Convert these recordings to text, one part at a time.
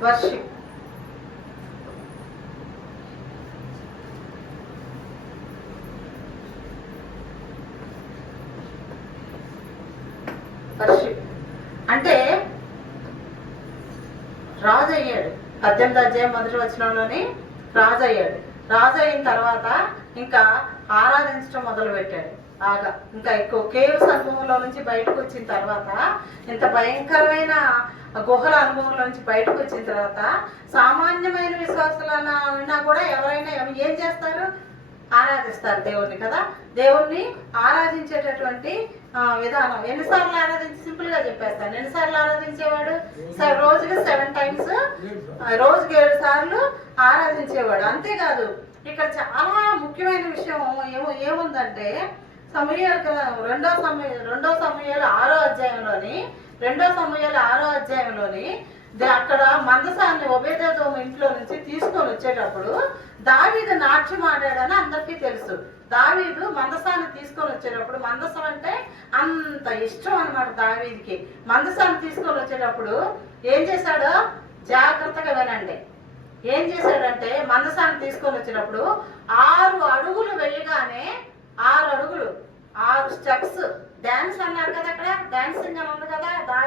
Worship worship అంటే రాజు అయ్యాడు పద్దెనిమిది అధ్యాయం మొదటి వచనంలోని రాజు అయ్యాడు రాజు అయిన తర్వాత ఇంకా ఆరాధించడం మొదలు పెట్టాడు బాగా. ఇంకా ఎక్కువ కేవ్ సమూహంలో నుంచి బయటకు వచ్చిన తర్వాత ఇంత భయంకరమైన గుహల అనుభవంలో నుంచి బయటకు వచ్చిన తర్వాత సామాన్యమైన విశ్వాసాలన్నా ఉన్నా కూడా ఎవరైనా ఏం చేస్తారు? ఆరాధిస్తారు దేవుణ్ణి కదా? దేవుణ్ణి ఆరాధించేటటువంటి విధానం. ఎన్నిసార్లు ఆరాధించి సింపుల్గా చెప్పేస్తాను. ఎన్నిసార్లు ఆరాధించేవాడు? సరే రోజుకి సెవెన్ టైమ్స్ రోజుకి ఏడు సార్లు ఆరాధించేవాడు. అంతేకాదు ఇక్కడ చాలా ముఖ్యమైన విషయం ఏమో ఏముందంటే సమయాలు రెండో సమయ రెండో సమయాలు ఆరో అధ్యాయంలోని రెండో సమయాలు ఆరో అధ్యాయంలోని అక్కడ మందసాన్ని ఒబేదేదోమ ఇంట్లో నుంచి తీసుకొని వచ్చేటప్పుడు దావీదు నాట్యం ఆడాడని అందరికీ తెలుసు. దావీదు మందసాన్ని తీసుకొని వచ్చేటప్పుడు మందసం అంటే అంత ఇష్టం అన్నమాట దావీదికి. మందసాన్ని తీసుకొని వచ్చేటప్పుడు ఏం చేశాడో? జాగ్రత్తగా వినండి. ఏం చేశాడంటే మందసాన్ని తీసుకొని వచ్చినప్పుడు ఆరు అడుగులు వెళ్ళగానే ఆరు అడుగులు ఆరు స్టెప్స్ డాన్స్ అన్నారు కదా అక్కడ. డాన్సింగ్ అని ఉంది కదా. దా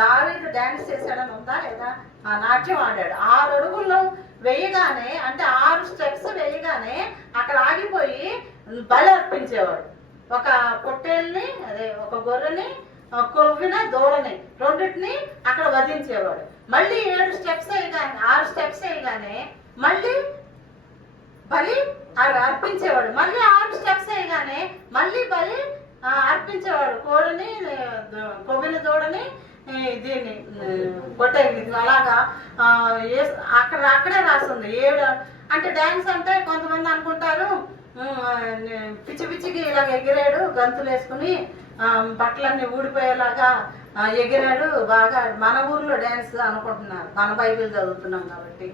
దావీదు డాన్స్ చేశాడని ఉందా లేదా? ఆ నాట్యం ఆడాడు. ఆరు అడుగుల్లో వేయగానే అంటే ఆరు స్టెప్స్ వేయగానే అక్కడ ఆగిపోయి బలి అర్పించేవాడు. ఒక పొట్టేల్ని అదే ఒక గొర్రెని కొవ్విన దూడని రెండింటిని అక్కడ వధించేవాడు. మళ్ళీ ఏడు స్టెప్స్ వేయగానే ఆరు స్టెప్స్ వేయగానే మళ్ళీ బలి అర్పించేవాడు. మళ్ళీ ఆరు స్టెప్స్ వేయగానే మళ్ళీ బలి అర్పించేవాడు కోడిని కొవ్విన దూడని దీన్ని కొట్టేది. అలాగా అక్కడ అక్కడే రాస్తుంది ఏడు అంటే డ్యాన్స్ అంటే కొంతమంది అనుకుంటారు పిచ్చి పిచ్చికి ఇలాగ ఎగిరాడు గంతులు వేసుకుని బట్టలన్నీ ఊడిపోయేలాగా ఎగిరాడు బాగా మన ఊర్లో డ్యాన్స్ అనుకుంటున్నారు. మన బైబిల్ చదువుతున్నాం కాబట్టి.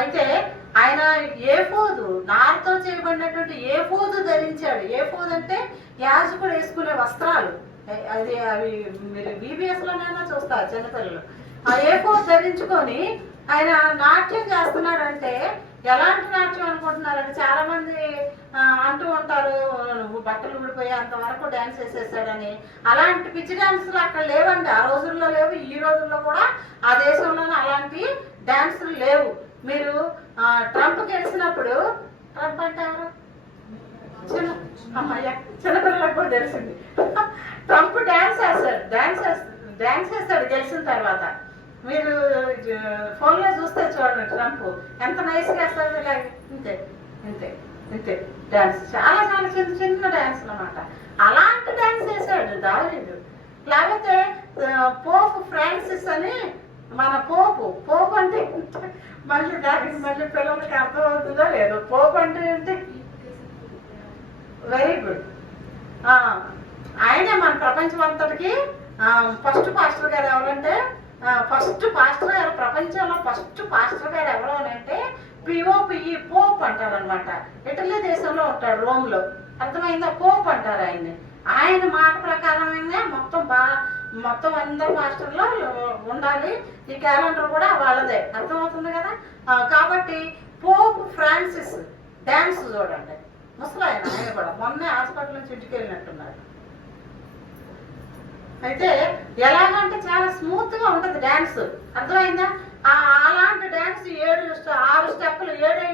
అయితే ఆయన ఏ పోదు నారతో చేయబడినటువంటి ఏ పోదు ధరించాడు? ఏ పోదు అంటే యాజకుడు వేసుకునే వస్త్రాలు. అది అవి మీరు బీబీఎస్ లోనైనా చూస్తారు చిన్నపిల్లలు ఆ ఏ పోదు ధరించుకొని ఆయన నాట్యం చేస్తున్నాడంటే ఎలాంటి నాట్యం అనుకుంటున్నారంటే చాలా మంది అంటూ ఉంటారు నువ్వు బట్టలు ఊడిపోయి అంతవరకు డ్యాన్స్ వేసేసాడని అలాంటి పిచ్చి డ్యాన్సులు అక్కడ లేవండి. ఆ రోజుల్లో లేవు ఈ రోజుల్లో కూడా ఆ దేశంలోనే అలాంటి డ్యాన్సులు లేవు. మీరు ట్రంప్ గెలిచినప్పుడు ట్రంప్ అంటే ఎవరు చిన్న చిన్నపిల్లలకు కూడా తెలిసింది. ట్రంప్ డ్యాన్స్ వేస్తాడు డ్యాన్స్ డ్యాన్స్ వేస్తాడు గెలిచిన తర్వాత. మీరు ఫోన్లో చూస్తే చూడండి ట్రంప్. ఎంత నైస్గా వేస్తాడు ఇలా ఇంతే ఇంతే ఇంతే డ్యాన్స్ చాలా చాలా చిన్న చిన్న డ్యాన్స్ అనమాట అలాంటి డ్యాన్స్ వేసాడు దావీదు. లేకపోతే పోప్ ఫ్రాన్సిస్ అని మన పోపు పోపు అంటే మళ్ళీ దానికి మళ్ళీ పిల్లలకి అర్థమవుతుందో లేదో. పోపు అంటే ఏంటి? వెరీ గుడ్ ఆయనే మన ప్రపంచం అంతటికి ఫస్ట్ పాస్టర్ గారు ఎవరంటే ఫస్ట్ పాస్టర్ గారు ప్రపంచంలో ఫస్ట్ పాస్టర్ గారు ఎవరు అని అంటే పిఓపిఈ పోప్ అంటారు అనమాట ఇటలీ దేశంలో ఉంటాడు రోమ్లో అర్థమైందా? పోప్ అంటారు ఆయన్ని. ఆయన మాట ప్రకారమే మొత్తం బా మొత్తం అందరు మాస్టర్లో ఉండాలి. ఈ క్యాలెండర్ కూడా వాళ్ళదే. అర్థమవుతుంది కదా? కాబట్టి పోప్ ఫ్రాన్సిస్ డ్యాన్స్ చూడండి. ముసలాయన ఆయన కూడా మొన్నే హాస్పిటల్ నుంచి ఇంటికి వెళ్ళినట్టున్నారు. అయితే ఎలాగంటే చాలా స్మూత్గా ఉంటది డాన్స్. అర్థమైందా? అలాంటి డ్యాన్స్ ఏడు ఆరు స్టెప్పులు ఏడే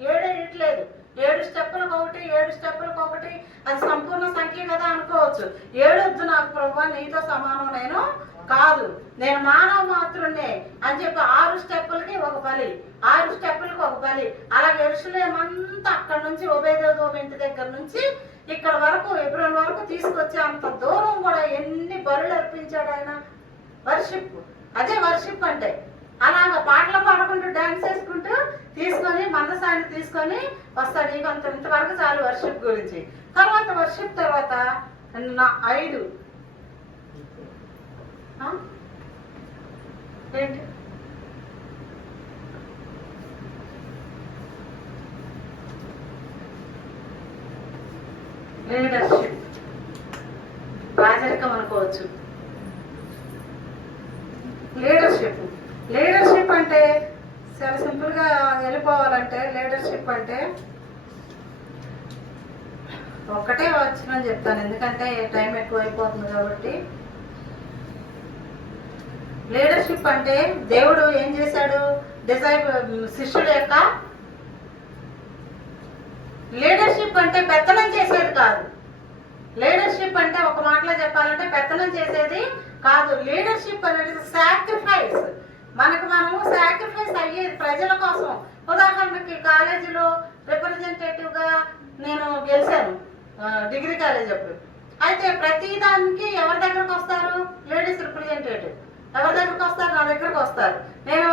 ఏడే ఇట్లేదు. ఏడు స్టెప్పులకు ఒకటి ఏడు స్టెప్పులకు ఒకటి. అది సంపూర్ణ సంఖ్య కదా అనుకోవచ్చు. ఏడొద్దు నాకు ప్రభు నీతో సమానం నేను కాదు. నేను మానవ మాత్రుడినే అని చెప్పి ఆరు స్టెప్పులకి ఒక బలి ఆరు స్టెప్పులకి ఒక బలి. అలా ఎరుసలేమంతా అక్కడ నుంచి ఉభయదేవ ఇంటి దగ్గర నుంచి ఇక్కడ వరకు ఏప్రిల్ వరకు తీసుకొచ్చే అంత దూరం కూడా ఎన్ని బరులు అర్పించాడు ఆయన? వర్షిప్ అదే వర్షిప్ అంటే అలాగ పాటలు పాడుకుంటూ డాన్స్ చేసుకుంటూ తీసుకొని మందసాన్ని తీసుకొని వస్తాడు. ఈ కొంత ఇంతవరకు చాలు వర్షిప్ గురించి. తర్వాత వర్షిప్ తర్వాత ఐదు. ఏంటి? లీడర్షిప్ రాజరికం అనుకోవచ్చు. లీడర్షిప్ లీడర్షిప్ అంటే చాలా సింపుల్గా వెళ్ళిపోవాలంటే లీడర్షిప్ అంటే ఒక్కటే వచ్చినని చెప్తాను. ఎందుకంటే టైం ఎక్కువ అయిపోతుంది కాబట్టి. లీడర్షిప్ అంటే దేవుడు ఏం చేశాడు? డిజైబ్ శిష్యుడు యొక్క లీడర్షిప్ అంటే పెత్తనం చేసేది కాదు. లీడర్షిప్ అంటే ఒక మాటలో చెప్పాలంటే పెత్తనం చేసేది కాదు. లీడర్షిప్ అనేది సాక్రిఫైస్ మనకు మనము సాక్రిఫైస్ అయ్యేది ప్రజల కోసం. ఉదాహరణకి కాలేజీలో రిప్రజెంటేటివ్గా నేను గెలిచాను. డిగ్రీ కాలేజ్ అప్పుడు. అయితే ప్రతి దానికి ఎవరి దగ్గరకు వస్తారు? లేడీస్ రిప్రజెంటేటివ్ ఎవరి దగ్గరకు వస్తారు? నా దగ్గరకు వస్తారు. నేను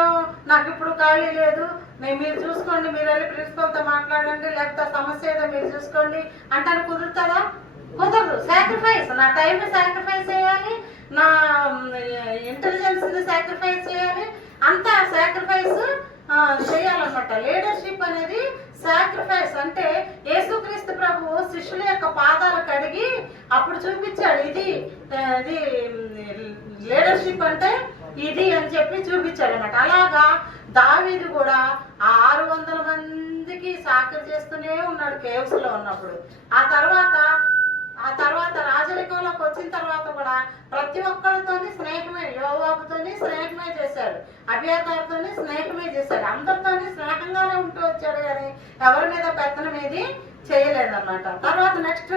నాకు ఇప్పుడు ఖాళీ లేదు. నేను మీరు చూసుకోండి మీరు వెళ్ళి ప్రిన్సిపల్తో మాట్లాడండి లేకపోతే సమస్య ఏదో మీరు చూసుకోండి. అంటే కుదురుతుందా? కుదరదు. సాక్రిఫైస్ నా టైం సాక్రిఫైస్ చేయాలి. నా ఇంటెలిజెన్స్ సాక్రిఫైస్ చేయాలి. అంతా సాక్రిఫైస్ చేయాలన్నమాట. లీడర్షిప్ అనేది సాక్రిఫైస్ అంటే యేసుక్రీస్తు ప్రభు శిష్యుల యొక్క పాదాలు కడిగి అప్పుడు చూపించాడు ఇది ఇది లీడర్షిప్ అంటే ఇది అని చెప్పి చూపించాడు అనమాట అలాగా దావీది కూడా ఆ ఆరు వందల మందికి సాకరి చేస్తూనే ఉన్నాడు కేవ్స్లో ఉన్నప్పుడు. ఆ తర్వాత ఆ తర్వాత రాజరికంలోకి వచ్చిన తర్వాత కూడా ప్రతి ఒక్కరితోని స్నేహమే యోవాబుతోని స్నేహమే చేశాడు. అభియతారితోని స్నేహమే చేశాడు. అందరితోని స్నేహంగానే ఉంటూ వచ్చాడు కానీ ఎవరి మీద పెత్తనం ఏది చేయలేదన్నమాట. తర్వాత నెక్స్ట్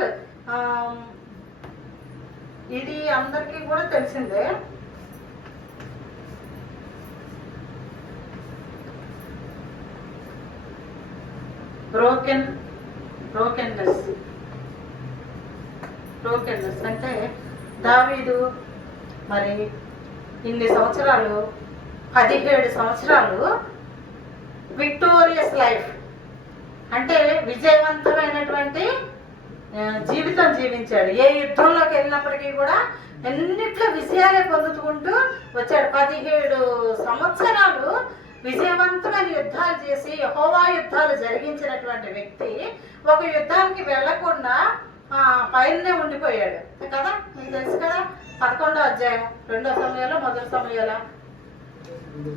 ఇది అందరికీ కూడా తెలిసిందే. బ్రోకెన్ బ్రోకెన్నెస్ టోకెన్స్ అంటే దావీదు మరి ఇన్ని సంవత్సరాలు పదిహేడు సంవత్సరాలు విక్టోరియస్ లైఫ్. అంటే విజయవంతమైనటువంటి జీవితం జీవించాడు. ఏ యుద్ధంలోకి వెళ్ళినప్పటికీ కూడా ఎన్నిట్లో విజయాలే పొందుకుంటూ వచ్చాడు. పదిహేడు సంవత్సరాలు విజయవంతమైన యుద్ధాలు చేసి యహోవా యుద్ధాలు జరిగించినటువంటి వ్యక్తి ఒక యుద్ధానికి వెళ్ళకుండా పైననే ఉండిపోయాడు. కదా? మీకు తెలుసు కదా? పదకొండో అధ్యాయం. రెండో సమయంలో మొదటి సమయంలో.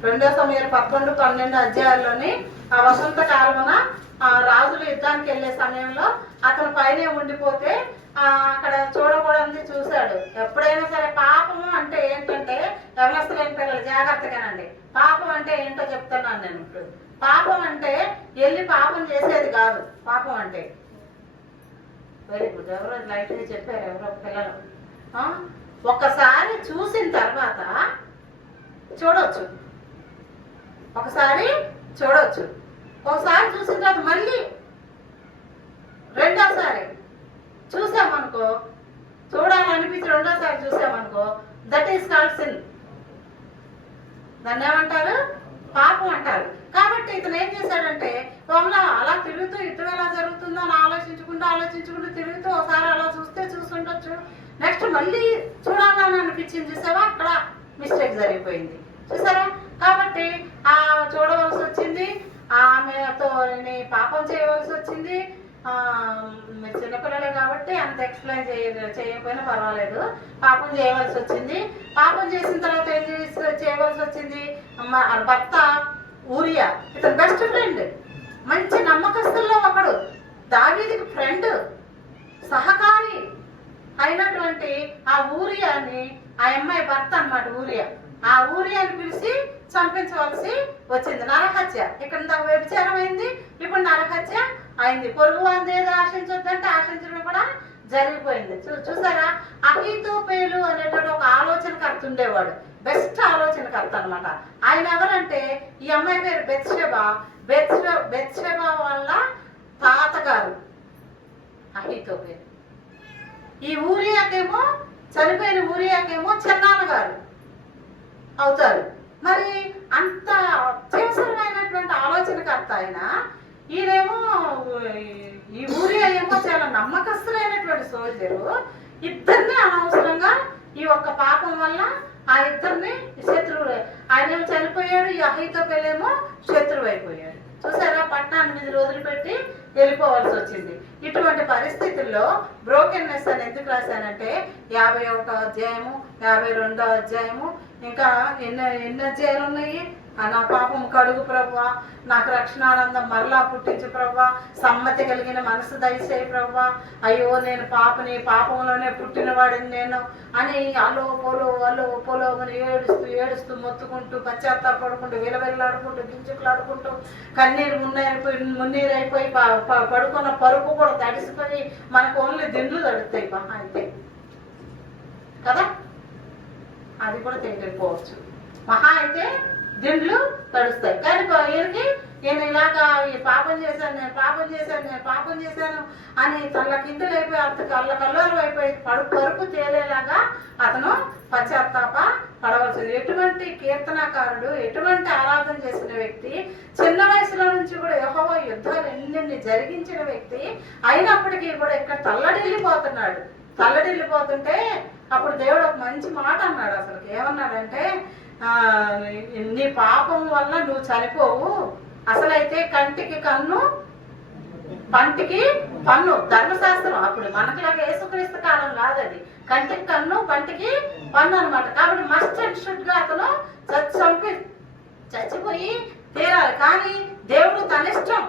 రెండో సమయాలు పదకొండు పన్నెండు అధ్యాయాల్లోని ఆ వసంత కాలమున ఆ రాజులు యుద్ధానికి వెళ్ళే సమయంలో అతను పైనే ఉండిపోతే ఆ అక్కడ చూడకూడదు చూశాడు. ఎప్పుడైనా సరే పాపము అంటే ఏంటంటే ఎవరస్తులేని పిల్లలు జాగ్రత్తగానండి. పాపం అంటే ఏంటో చెప్తున్నాను నేను ఇప్పుడు. పాపం అంటే వెళ్ళి పాపం చేసేది కాదు. పాపం అంటే వెరీ గుడ్ ఎవరో లైట్గా చెప్పారు ఎవరో పిల్లలు ఆ? ఒకసారి చూసిన తర్వాత చూడొచ్చు. ఒకసారి చూడొచ్చు. ఒకసారి చూసిన తర్వాత మళ్ళీ రెండోసారి చూసామనుకో చూడాలనిపించి రెండోసారి చూసామనుకో దట్ ఈస్ కాల్డ్ సిన్ దాన్ని ఏమంటారు పాపం అంటారు కాబట్టి ఇతను ఏం చేశాడంటే వాళ్ళ అలా తిరుగుతూ యుద్ధం ఎలా జరుగుతుందో అని ఆలోచించుకుంటూ ఆలోచించుకుంటూ తిరుగుతూ ఒకసారి అలా చూస్తే చూసుండొచ్చు నెక్స్ట్ మళ్ళీ చూడాలని అనిపించింది చూసావా అక్కడ మిస్టేక్ జరిగిపోయింది చూసారా కాబట్టి ఆ చూడవలసి వచ్చింది ఆమెతో నీ పాపం చేయవలసి వచ్చింది ఆ, మీరు చిన్నపిల్లలే కాబట్టి అంత ఎక్స్ప్లెయిన్ చేయ చేయకపోయినా పర్వాలేదు. పాపం చేయవలసి వచ్చింది. పాపం చేసిన తర్వాత ఏం చేసి చేయవలసి వచ్చింది? అమ్మ భర్త ఊరియా? ఇతను బెస్ట్ ఫ్రెండ్ మంచి నమ్మకస్తుల్లో ఒకడు. దావీదికి ఫ్రెండ్ సహకారి అయినటువంటి ఆ ఊరియాని ఆ అమ్మాయి భర్త అన్నమాట ఊరియా. ఆ ఊరియాని పిలిచి చంపించవలసి వచ్చింది. నరహత్య. ఇక్కడ ఇందాక వ్యభిచారం అయింది. ఇప్పుడు నరహత్య అయింది. పొరుగు వారిని ఏదో ఆశించొద్దంటే ఆశించడం కూడా జరిగిపోయింది. చూ చూసారా? అహితోపేలు అనేటువంటి ఒక ఆలోచనకర్త ఉండేవాడు. బెస్ట్ ఆలోచనకర్త అన్నమాట. ఆయన ఎవరంటే ఈ అమ్మాయి పేరు బెత్షెబా. బెత్షె బెత్షెబా వాళ్ళ తాతగారు. అహితోపేలు ఈ ఊరియాకేమో చనిపోయిన ఊరియాకేమో చిన్నాన్నగారు అవుతారు. మరి అంత అత్యవసరమైనటువంటి ఆలోచనకర్త ఆయన. ఈయనేమో ఈ ఊరియా ఏమో చాలా నమ్మకస్తులైనటువంటి సోల్జరు ఇద్దరిని అనవసరంగా ఈ ఒక్క పాపం వల్ల ఆ ఇద్దరిని శత్రువులు ఆయన చనిపోయాడు ఈ అహితో పెళ్ళేమో శత్రువు అయిపోయాడు చూసారా? పట్టణాన్ని మీద వదిలిపెట్టి వెళ్ళిపోవాల్సి వచ్చింది. ఇటువంటి పరిస్థితుల్లో బ్రోకెన్నెస్ అని ఎందుకు రాశానంటే యాభై ఒకటో అధ్యాయము యాభై రెండో అధ్యాయము ఇంకా ఎన్ని ఎన్ని అధ్యాయాలు ఉన్నాయి? నా పాపం కడుగు ప్రభా నాకు రక్షణానందం మరలా పుట్టించు ప్రభా సమ్మతి కలిగిన మనసు దయచేయి ప్రభా అయ్యో నేను పాపని పాపంలోనే పుట్టినవాడిని నేను అని అలో పోలో అలో పోలో అని ఏడుస్తూ ఏడుస్తూ మొత్తుకుంటూ పశ్చాత్తాపడుకుంటూ విలవిల్లాడుకుంటూ గింజుకులాడుకుంటూ కన్నీరు మున్నీరైపోయి మున్నీరు అయిపోయి పడుకున్న పరుపు కూడా తడిసిపోయి మనకు ఓన్లీ దిండ్లు తడుతాయి మహా అయితే. కదా? అది కూడా తెలియకపోవచ్చు మహా అయితే దిండ్లు తడుస్తాయి. కానీ వీరికి నేను ఇలాగ పాపం చేశాను నేను పాపం చేశాను నేను పాపం చేశాను అని తల్ల కిందలు అయిపోయి అంత కళ్ళ కల్లోరు అయిపోయి పడు పరుపు తేలేలాగా అతను పశ్చాత్తాప పడవలసింది. ఎటువంటి కీర్తనకారుడు ఎటువంటి ఆరాధన చేసిన వ్యక్తి చిన్న వయసులో నుంచి కూడా యెహోవా యుద్ధాలు ఎన్నెన్ని జరిగించిన వ్యక్తి అయినప్పటికీ కూడా ఇక్కడ తల్లడిల్లిపోతున్నాడు. తల్లడిల్లిపోతుంటే అప్పుడు దేవుడు ఒక మంచి మాట అన్నాడు అసలు ఏమన్నాడంటే నీ పాపం వల్ల నువ్వు చనిపోవు? అసలైతే కంటికి కన్ను పంటికి పన్ను. ధర్మశాస్త్రం అప్పుడు మనకులాగా యేసుక్రీస్తు కాలం కాదు అది కంటికి కన్ను పంటికి పన్ను అన్నమాట. కాబట్టి మస్ట్ అండ్ షుడ్గా అతను చచ్చి చంపి చచ్చిపోయి తీరాలి. కానీ దేవుడు తన ఇష్టం.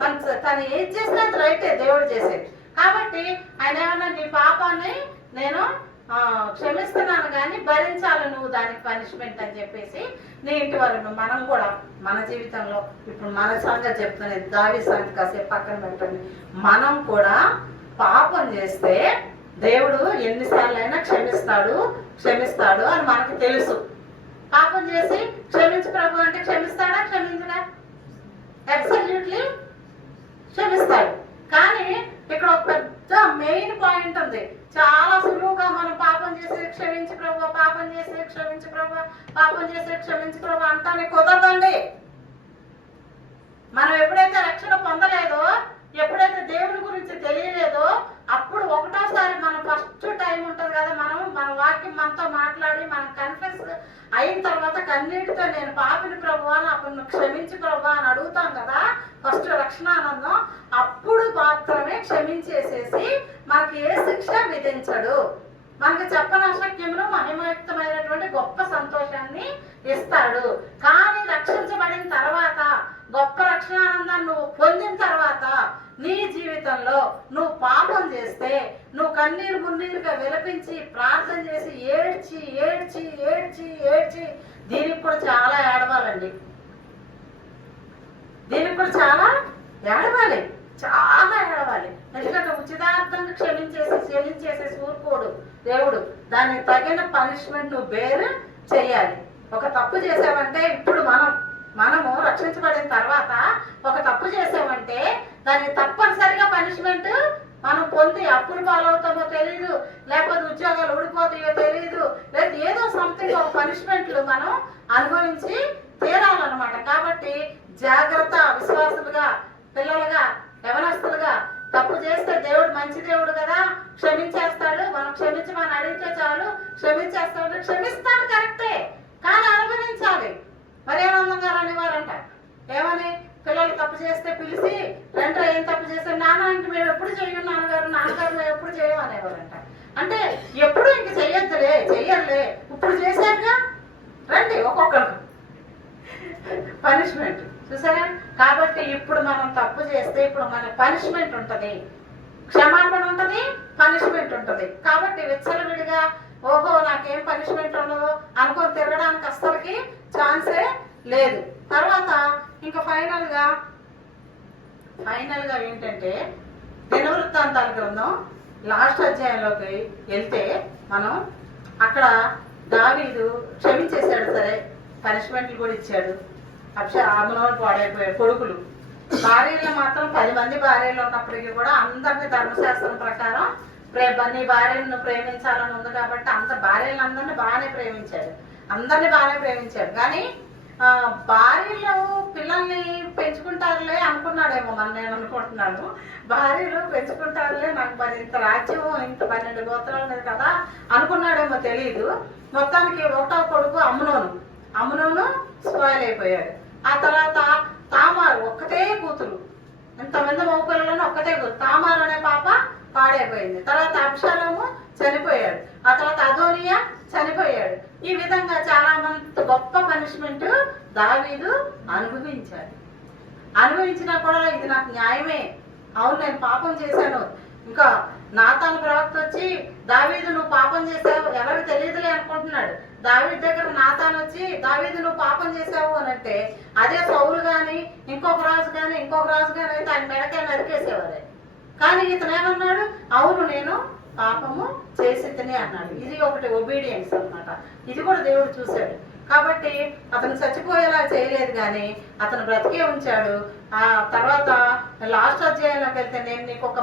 తను తను ఏది చేసినా అది రైటే దేవుడు చేసేది. కాబట్టి ఆయన ఏమన్నా నీ పాపాన్ని నేను క్షమిస్తున్నాను కానీ భరించాలి నువ్వు దానికి పనిష్మెంట్ అని చెప్పేసి నీ ఇంటి వాళ్ళు మనం కూడా మన జీవితంలో ఇప్పుడు మన సంగతి చెప్తున్నాను దావి సంగతి కాసేపు పక్కన పెట్టండి. మనం కూడా పాపం చేస్తే దేవుడు ఎన్నిసార్లు అయినా క్షమిస్తాడు క్షమిస్తాడు అని మనకు తెలుసు. పాపం చేసి క్షమించు ప్రభు అంటే క్షమిస్తాడా క్షమించడా? అబ్సల్యూట్లీ క్షమిస్తాడు. కానీ ఇక్కడ ఒక పెద్ద మెయిన్ పాయింట్ ఉంది. చాలా మనం పాపం చేసి క్షమించి ప్రభు పాపం చేసి క్షమించి ప్రభు పాపం చేసి క్షమించి ప్రభు అంటానే కుదరదండి. మనం ఎప్పుడైతే రక్షణ పొందలేదో ఎప్పుడైతే దేవుని గురించి తెలియలేదో అప్పుడు ఒకటోసారి మనం ఫస్ట్ టైం ఉంటుంది కదా మనం మన వాక్యం మనతో మాట్లాడి మనం కన్ఫ్యూస్ అయిన తర్వాత కన్నీటితో నేను పాపిని ప్రభు అని అప్పుడు క్షమించి ప్రభు అని అడుగుతాం కదా ఫస్ట్ రక్షణానందం అప్పుడు మాత్రమే క్షమించేసేసి మనకి ఏ శిక్ష విధించడు. మనకి చెప్పనశక్యమును మహిమయుక్తమైనటువంటి గొప్ప సంతోషాన్ని ఇస్తాడు. కానీ రక్షించబడిన తర్వాత గొప్ప రక్షణానందాన్ని నువ్వు పొందిన తర్వాత నీ జీవితంలో నువ్వు పాపం చేస్తే నువ్వు కన్నీరు మున్నీరుగా విలపించి ప్రార్థన చేసి ఏడ్చి ఏడ్చి ఏడ్చి ఏడ్చి దీనికి కూడా చాలా ఏడవాలండి. దీనికి కూడా చాలా ఏడవాలి. చాలా ఏడవాలి. ఎందుకంటే ఉచితార్థంగా క్షమించేసి క్షమించేసేసి ఊరుకోడు దేవుడు దానికి తగిన పనిష్మెంట్ నువ్వు బేర్ చేయాలి. ఒక తప్పు చేసావంటే ఇప్పుడు మనం మనము రక్షించబడిన తర్వాత ఒక తప్పు చేసామంటే దాన్ని తప్పనిసరిగా పనిష్మెంట్ మనం పొంది అప్పులు పాలవుతామో తెలియదు లేకపోతే ఉద్యోగాలు ఊడిపోతాయో తెలియదు లేదా ఏదో సంథింగ్ ఒక పనిష్మెంట్లు మనం అనుభవించి తీరాలన్నమాట. కాబట్టి జాగ్రత్త విశ్వాసులుగా పిల్లలుగా యవనస్తులుగా తప్పు చేస్తే దేవుడు మంచి దేవుడు కదా. క్షమించేస్తాడు. మనం క్షమించమని అడిగితే చాలు. క్షమించేస్తాడు క్షమిస్తాడు కరెక్టే. కానీ అనుభవించాలి. మరేనందం గారు అనేవారంట. ఏమని? పిల్లలు తప్పు చేస్తే పిలిచి రెండు ఏం తప్పు చేస్తే? నాన్న ఇంక మేము ఎప్పుడు చేయను నాన్నగారు నాన్నగారు మేము ఎప్పుడు చేయం అనేవారంట. అంటే ఎప్పుడు ఇంక చెయ్యొద్దులే చెయ్యర్లే. ఇప్పుడు చేశారుగా? రండి ఒక్కొక్కరు పనిష్మెంట్. చూసారా? ఇప్పుడు మనం తప్పు చేస్తే ఇప్పుడు మన పనిష్మెంట్ ఉంటుంది. క్షమాపణ ఉంటుంది పనిష్మెంట్ ఉంటుంది. కాబట్టి విచ్చలవిడిగా ఓహో నాకేం పనిష్మెంట్ ఉండదు అనుకొని తిరగడానికి అస్సలకి ఛాన్సే లేదు. తర్వాత ఇంకా ఫైనల్గా ఫైనల్గా ఏంటంటే దినవృత్తాంతాల గ్రంథం లాస్ట్ అధ్యాయంలోకి వెళ్తే మనం అక్కడ దావీదు క్షమించేశాడు సరే పనిష్మెంట్లు కూడా ఇచ్చాడు. అక్ష ఆమెలో పాడైపోయాడు కొడుకులు. భార్యలు మాత్రం పది మంది భార్యలు ఉన్నప్పటికీ కూడా అందరిని ధర్మశాస్త్రం ప్రకారం ప్రే నీ భార్యను ప్రేమించాలని ఉంది కాబట్టి అంత భార్యలందరినీ అందరిని బాగానే ప్రేమించాడు. అందరిని బాగానే ప్రేమించాడు. కానీ ఆ, భార్యలు పిల్లల్ని పెంచుకుంటారులే అనుకున్నాడేమో మన నేను అనుకుంటున్నాను. భార్యలు పెంచుకుంటారులే నాకు మరి ఇంత రాజ్యం ఇంత పన్నెండు గోత్రాలు ఉన్నది కదా అనుకున్నాడేమో తెలియదు మొత్తానికి ఒకటో కొడుకు అమ్మునోను అమ్మునోను స్పాయిల్ అయిపోయాడు. ఆ తర్వాత తామారు ఒక్కతే కూతురు. ఇంతమంది మగపిల్లలను ఒక్కతే కూతురు. తామారు అనే పాప పాడైపోయింది. తర్వాత అక్షరము చనిపోయాడు. ఆ తర్వాత అదోనియా చనిపోయాడు. ఈ విధంగా చాలా మంది గొప్ప పనిష్మెంట్ దావీదు అనుభవించాడు. అనుభవించినా కూడా ఇది నాకు న్యాయమే. అవును నేను పాపం చేశాను. ఇంకా నాతాను ప్రవక్త వచ్చి దావీదు నువ్వు పాపం చేశావు. ఎవరికి తెలియదులే అనుకుంటున్నాడు. దావీద్ దగ్గర నాతాను వచ్చి దావీదు నువ్వు పాపం చేసావు అని అంటే అదే సౌలు గాని ఇంకొక రాజు గాని ఇంకొక రాజు గాని అయితే ఆయన మెడకాయ నరికేసేవారే. కానీ ఇతను ఏమన్నాడు? అవును నేను పాపము చేసి అన్నాడు. ఇది ఒకటి ఒబీడియన్స్ అన్నమాట. ఇది కూడా దేవుడు చూశాడు. కాబట్టి అతను చచ్చిపోయేలా చేయలేదు కానీ అతను బ్రతికే ఉంచాడు. ఆ తర్వాత లాస్ట్ అధ్యాయంలోకి వెళ్తే నేను నీకు ఒక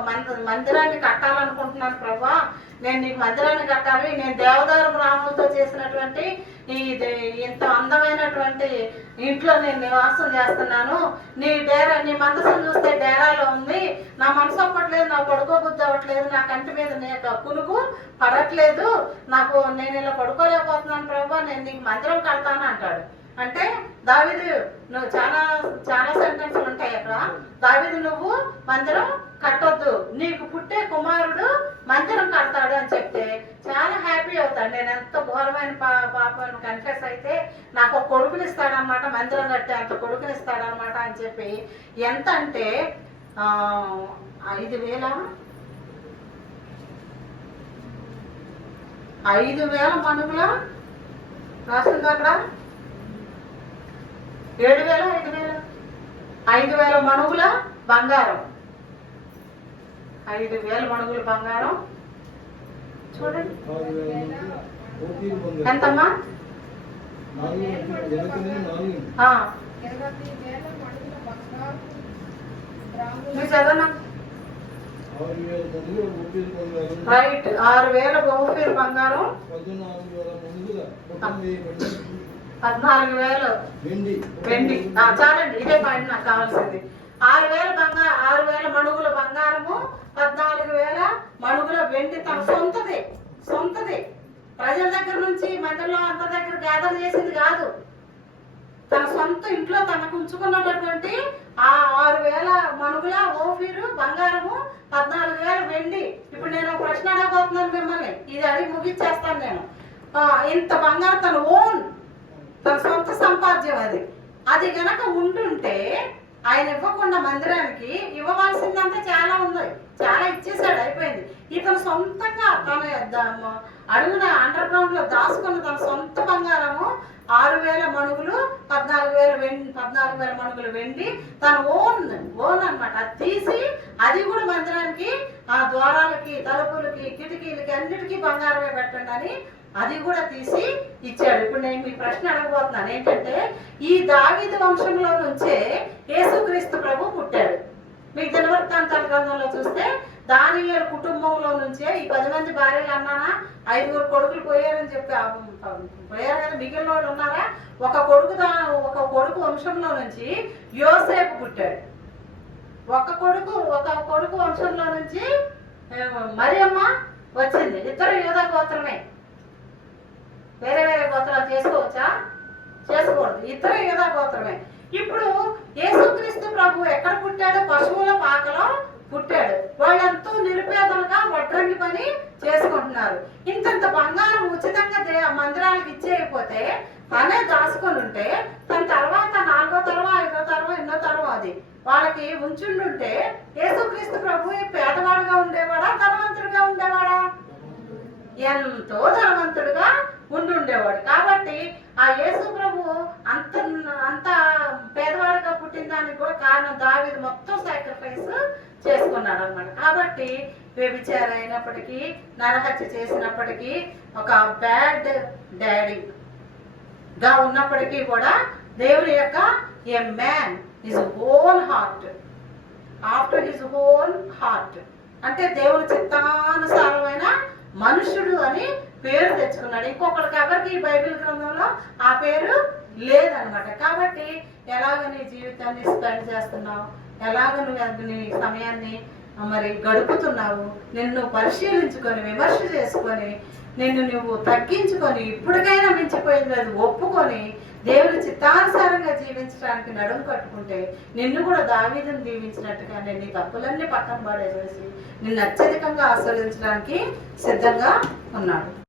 మందిరాన్ని కట్టాలనుకుంటున్నాను ప్రభా. నేను నీకు మందిరాన్ని కట్టాలి. నేను దేవదారు రాములతో చేసినటువంటి ఇది ఇంత అందమైనటువంటి ఇంట్లో నేను నివాసం చేస్తున్నాను. నీ డేరా నీ మందసం చూస్తే డేరాలో ఉంది. నా మనసు అవ్వట్లేదు నా పడుకోబుద్ధి అవ్వట్లేదు నా కంటి మీద నీకు కునుకు పడట్లేదు. నాకు నేను ఇలా పడుకోలేకపోతున్నాను ప్రభా. నేను నీకు మందిరం కడతాను అంటాడు. అంటే దావిదు నువ్వు చాలా చాలా సెంటెన్స్లు ఉంటాయి అక్కడ. దావిదు నువ్వు మందిరం కట్టొద్దు. నీకు పుట్టే కుమారుడు మందిరం కడతాడు అని చెప్తే చాలా హ్యాపీ అవుతాడు. నేను ఎంత ఘోరమైన పా పాపను కన్ఫెస్ అయితే నాకు ఒక కొడుకుని ఇస్తాడనమాట మందిరం కట్టే అంత కొడుకుని ఇస్తాడనమాట అని చెప్పి. ఎంత అంటే ఆ, ఐదు వేల? ఐదు వేల మనుగుల రాసింది అక్కడ? ఏడు వేల ఐదు వేల ఐదు వేల మణుగుల బంగారం. ఐదు వేల మణుగుల బంగారం. చూడండి. ఎంతమ్మా? మీరు చదవనా రైట్. ఆరు వేల బహుఫీర్ బంగారం పద్నాలుగు వేల. వెండి. వెండి. చాలండి ఇదే పాయింట్ నాకు కావాల్సింది. ఆరు వేల బంగారు ఆరు వేల మణుగుల బంగారము పద్నాలుగు వేల మణుగుల వెండి తన సొంతది సొంతది. ప్రజల దగ్గర నుంచి మందిరంలో అంత దగ్గర గ్యాదర్ చేసింది కాదు. తన సొంత ఇంట్లో తనకు ఉంచుకున్నటువంటి ఆ ఆరు వేల మణుగుల ఓఫీరు బంగారము పద్నాలుగు వేల వెండి. ఇప్పుడు నేను ప్రశ్న అడగబోతున్నాను మిమ్మల్ని. ఇది అడిగి ముగిచ్చేస్తాను నేను. ఆ, ఇంత బంగారం తన ఓన్ తన సొంత సంపాద్యం అది. అది గనక ఉంటుంటే ఆయన ఇవ్వకుండా మందిరానికి ఇవ్వవలసిందంతా చాలా ఉంది. చాలా ఇచ్చేసాడు అయిపోయింది. ఇతను సొంతంగా తన అడుగున అండర్ గ్రౌండ్లో దాచుకున్న తన సొంత బంగారము ఆరు వేల మణుగులు పద్నాలుగు వేల వెండి పద్నాలుగు వేల మణుగులు వెండి తన ఓన్ ఓన్ అనమాట అది తీసి అది కూడా మందిరానికి ఆ ద్వారాలకి తలుపులకి కిటికీలకి అన్నిటికీ బంగారమే పెట్టండి అని అది కూడా తీసి ఇచ్చాడు. ఇప్పుడు నేను మీ ప్రశ్న అడగబోతున్నాను. ఏంటంటే ఈ దావిద వంశంలో నుంచే యేసుక్రీస్తు ప్రభు పుట్టాడు. మీకు దినవృత్తాంతాల గ్రంథంలో చూస్తే దానియేలు కుటుంబంలో నుంచే ఈ పది మంది భార్యలు అన్నానా? ఐదుగురు కొడుకులు పోయారని చెప్పి పోయారు కదా మిగిలిన వాళ్ళు ఉన్నారా? ఒక కొడుకు దా- ఒక కొడుకు వంశంలో నుంచి యోసేపు పుట్టాడు. ఒక కొడుకు ఒక కొడుకు వంశంలో నుంచి ఆ, మరియమ్మ వచ్చింది. ఇద్దరు యోధ గోత్రమే. వేరే వేరే గోత్రాలు చేసుకోవచ్చా? చేసుకోకూడదు. ఇద్దరే కదా గోత్రమే. ఇప్పుడు యేసుక్రీస్తు ప్రభు ఎక్కడ పుట్టాడు? పశువుల పాకలో పుట్టాడు. వాళ్ళంతా నిరుపేదలుగా వడ్రంగి పని చేసుకుంటున్నారు. ఇంతంత బంగారం ఉచితంగా దే- మందిరాలకు ఇచ్చేయకపోతే తనే దాచుకొని ఉంటే తన తర్వాత నాలుగో తరవా ఐదో తరవా ఎన్నో తరవా అది. వాళ్ళకి ఉంచుండుంటే యేసుక్రీస్తు ప్రభు పేదవాడుగా ఉండేవాడా? ధనవంతుడిగా ఉండేవాడా? ఎంతో ధనవంతుడుగా ఉండి ఉండేవాడు కాబట్టి ఆ యేసు ప్రభు అంత అంత పేదవాడిగా పుట్టిన దానికి కూడా కారణం దావిది మొత్తం సాక్రిఫైస్ చేసుకున్నాడు అనమాట కాబట్టి వ్యభిచార అయినప్పటికీ నరహత్య చేసినప్పటికీ ఒక బ్యాడ్ డాడీ గా ఉన్నప్పటికీ కూడా దేవుని యొక్క a man his own heart after his own heart అంటే దేవుని చిత్తానుసారమైన మనుషుడు అని పేరు తెచ్చుకున్నాడు. ఇంకొకరికి ఎవరికి బైబిల్ గ్రంథంలో ఆ పేరు లేదనమాట. కాబట్టి ఎలాగ నీ జీవితాన్ని స్పెండ్ చేస్తున్నావు? ఎలాగ నువ్వు నీ సమయాన్ని మరి గడుపుతున్నావు? నిన్ను పరిశీలించుకొని విమర్శ చేసుకొని నిన్ను నువ్వు తగ్గించుకొని ఇప్పటికైనా మించిపోయింది అది ఒప్పుకొని దేవుని చిత్తానుసారంగా జీవించడానికి నడుం కట్టుకుంటే నిన్ను కూడా దావీదుని దీవించినట్టుగానే నీ తప్పులన్నీ పక్కన పడేసేసి నిన్ను అత్యధికంగా ఆస్వాదించడానికి సిద్ధంగా ఉన్నాడు.